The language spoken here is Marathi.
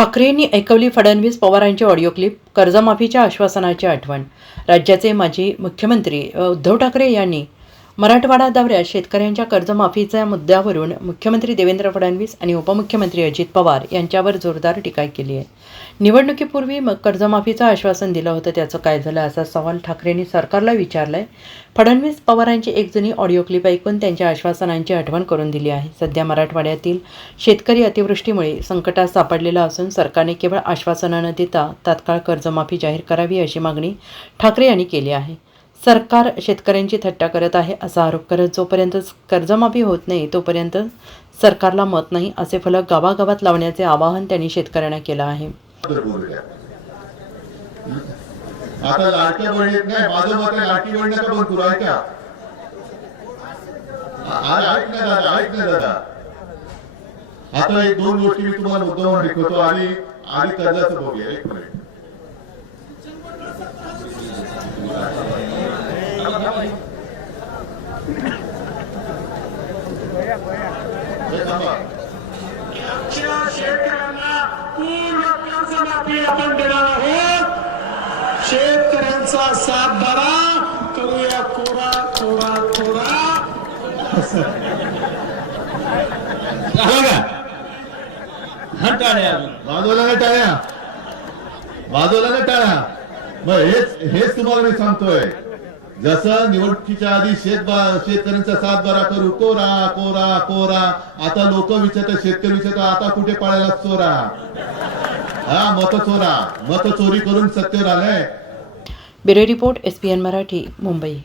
ठाकरेंनी ऐकवली फडणवीस पवारांची ऑडिओ क्लिप कर्जमाफीच्या आश्वासनाची आठवण. राज्याचे माजी मुख्यमंत्री उद्धव ठाकरे यांनी मराठवाडा दौऱ्यात शेतकऱ्यांच्या कर्जमाफीच्या मुद्द्यावरून मुख्यमंत्री देवेंद्र फडणवीस आणि उपमुख्यमंत्री अजित पवार यांच्यावर जोरदार टीका केली आहे. निवडणुकीपूर्वी मग कर्जमाफीचं आश्वासन दिलं होतं त्याचं काय झालं असा सवाल ठाकरेंनी सरकारला विचारला आहे फडणवीस पवारांची एक जुनी ऑडिओ क्लिप ऐकून त्यांच्या आश्वासनांची आठवण करून दिली आहे. सध्या मराठवाड्यातील शेतकरी अतिवृष्टीमुळे संकटात सापडलेला असून सरकारने केवळ आश्वासनं न देता तात्काळ कर्जमाफी जाहीर करावी अशी मागणी ठाकरे यांनी केली आहे. सरकार शेतकऱ्यांची थट्टा करत आहे असा आरोप करत जोपर्यंत कर्जमाफी होत नाही तोपर्यंत सरकारला मत नाही असे फलक गावागावात लावण्याचे आवाहन त्यांनी शेतकऱ्यांना केलं आहे. आता लाडक्या बहिणीत नाही माझं मत आहे लाडकी बहीण नका बंद ऐका. ऐक ना दादा ऐक ना दादा. आता एक दोन गोष्टी मी तुम्हाला मुद्दाम ऐकवतो. आणि आणि कर्जाचं बघूया एक मिनिट. शेतकऱ्यांना पूर्ण कर्जमाफी आपण देणार आहोत शेतकऱ्यांचा साथ धरा करूया कोरा कोरा कोरा. हा टाळ्या. वाजवला ना टाळ्या. वाजवला ना टाळ्या मग हेच हेच तुम्हाला मी सांगतोय. जसं निवडणुकीच्या आधी शेत शेतकऱ्यांचा साथ बरा करू कोरा कोरा कोरा आता लोक विचारतात शेतकरी विचारतात आता कुठे पळायला चोरा? हा मत चोरा. मत चोरी करून सत्तेवर आलंय. Bureau report S P N Marathi Mumbai.